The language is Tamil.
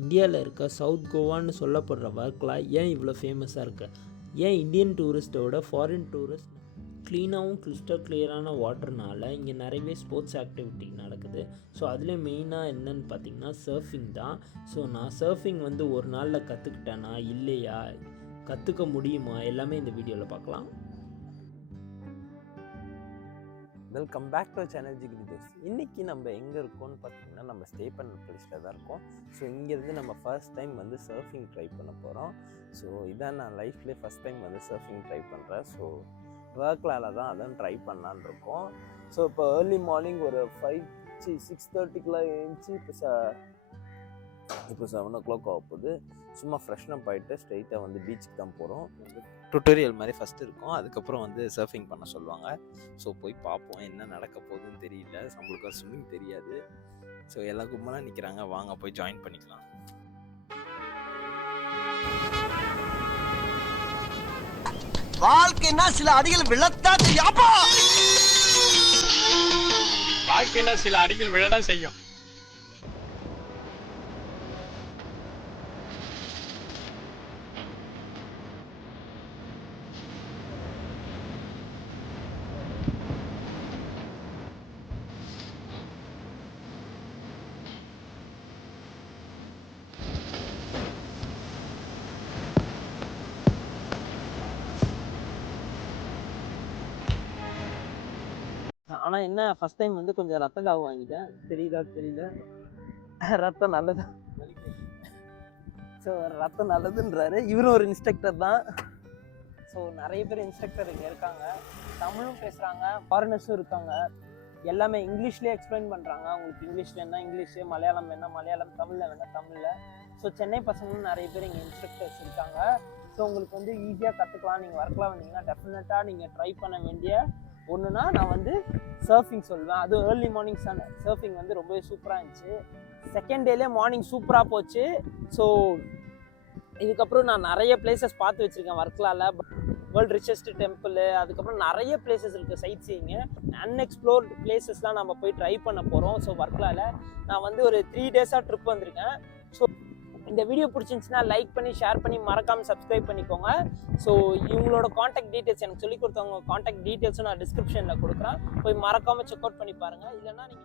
இந்தியாவில் இருக்க சவுத் கோவான்னு சொல்லப்படுற வர்க்லா ஏன் இவ்வளோ ஃபேமஸாக இருக்குது? ஏன் இந்தியன் டூரிஸ்ட்டோட ஃபாரின் டூரிஸ்ட் க்ளீனாகவும் கிறிஸ்டல் கிளியரான வாட்டர்னால இங்கே நிறையவே ஸ்போர்ட்ஸ் ஆக்டிவிட்டி நடக்குது. ஸோ அதில் மெயினாக என்னன்னு பார்த்தீங்கன்னா சர்ஃபிங் தான். ஸோ நான் சர்ஃபிங் வந்து ஒரு நாளில் கற்றுக்கிட்டேனா இல்லையா, கற்றுக்க முடியுமா, எல்லாமே இந்த வீடியோவில் பார்க்கலாம். Welcome back to channel Jigiri Dost. இன்றைக்கி நம்ம எங்கே இருக்கோம்னு பார்த்தீங்கன்னா நம்ம ஸ்டே பண்ண பிளேஸில் தான் இருக்கோம். ஸோ இங்கேருந்து நம்ம ஃபர்ஸ்ட் டைம் வந்து சர்ஃபிங் ட்ரை பண்ண போகிறோம். ஸோ இதான் நான் லைஃப்லேயே ஃபஸ்ட் டைம் வந்து சர்ஃபிங் ட்ரை பண்ணுறேன். ஸோ ஒர்க்லால் தான் அதான் ட்ரை பண்ணலான் இருக்கோம். ஸோ இப்போ ஏர்லி மார்னிங் ஒரு 6:30 எழுந்துச்சு இப்போ 7 o'clock ஆக போகுது. சும்மா ஃப்ரெஷ்னப் ஆகிட்டு ஸ்ட்ரெயிட்டாக வந்து பீச்சுக்கு தான் போகிறோம். டுட்டோரியல் மாதிரி ஃபஸ்ட்டு இருக்கும், அதுக்கப்புறம் வந்து சர்ஃபிங் பண்ண சொல்லுவாங்க. ஸோ போய் பார்ப்போம் என்ன நடக்க போகுதுன்னு தெரியல. நம்மளுக்கு ஸ்விம்மிங் தெரியாது. ஸோ எல்லா கும்பலாக நிற்கிறாங்க, வாங்க போய் ஜாயின் பண்ணிக்கலாம். வாழ்க்கைன்னா சில அடிகள் விழத்தான் செய்யும். வாழ்க்கைன்னா சில அடிகள் விழதான் செய்யும். ஆனால் என்ன ஃபஸ்ட் டைம் வந்து கொஞ்சம் ரத்த காவு வாங்கிட்டேன். தெரியல ரத்தம் நல்லது. ஸோ ரத்தம் நல்லதுன்றாரு. இவரும் ஒரு இன்ஸ்ட்ரக்டர் தான். ஸோ நிறைய பேர் இன்ஸ்ட்ரக்டர் இங்கே இருக்காங்க. தமிழும் பேசுகிறாங்க, ஃபாரினர்ஸும் இருக்காங்க. எல்லாமே இங்கிலீஷ்லேயே எக்ஸ்பிளைன் பண்ணுறாங்க. உங்களுக்கு இங்கிலீஷ் வேணா இங்கிலீஷு, மலையாளம் வேணா மலையாளம், தமிழில் வேணா தமிழில். ஸோ சென்னை பசங்களும் நிறைய பேர் இங்கே இன்ஸ்ட்ரக்டர்ஸ் இருக்காங்க. ஸோ உங்களுக்கு வந்து ஈஸியாக கற்றுக்கலாம். நீங்கள் ஒர்க்லாம் வந்தீங்கன்னா டெஃபினட்டாக நீங்கள் ட்ரை பண்ண வேண்டிய ஒன்றுனா நான் வந்து சர்ஃபிங் சொல்வேன். அதுவும் ஏர்லி மார்னிங் சர்ஃபிங் வந்து ரொம்பவே சூப்பராக இருந்துச்சு. செகண்ட் டேலே மார்னிங் சூப்பராக போச்சு. ஸோ இதுக்கப்புறம் நான் நிறைய பிளேசஸ் பார்த்து வச்சுருக்கேன் வர்க்லாவில். வேர்ல்டு ரிச்சஸ்ட் டெம்பிள், அதுக்கப்புறம் நிறைய பிளேசஸ் இருக்குது சைட் சீயிங்கு. அன்எக்ஸ்ப்ளோர்டு பிளேசஸ்லாம் நம்ம போய் ட்ரை பண்ண போகிறோம். ஸோ வர்க்லாவில் நான் வந்து ஒரு 3 days ட்ரிப் வந்திருக்கேன். ஸோ இந்த வீடியோ பிடிச்சிருந்துச்சுன்னா லைக் பண்ணி ஷேர் பண்ணி மறக்காமல் சப்ஸ்கிரைப் பண்ணிக்கோங்க. ஸோ இவங்களோட காண்டாக்ட் டீட்டெயில்ஸ் எனக்கு சொல்லிக் கொடுத்தவங்க காண்டாக்ட் டீட்டெயில்ஸும் நான் டிஸ்கிரிப்ஷனில் கொடுக்குறேன். போய் மறக்காமல் செக் அவுட் பண்ணி பாருங்கள். இல்லைன்னா நீங்கள்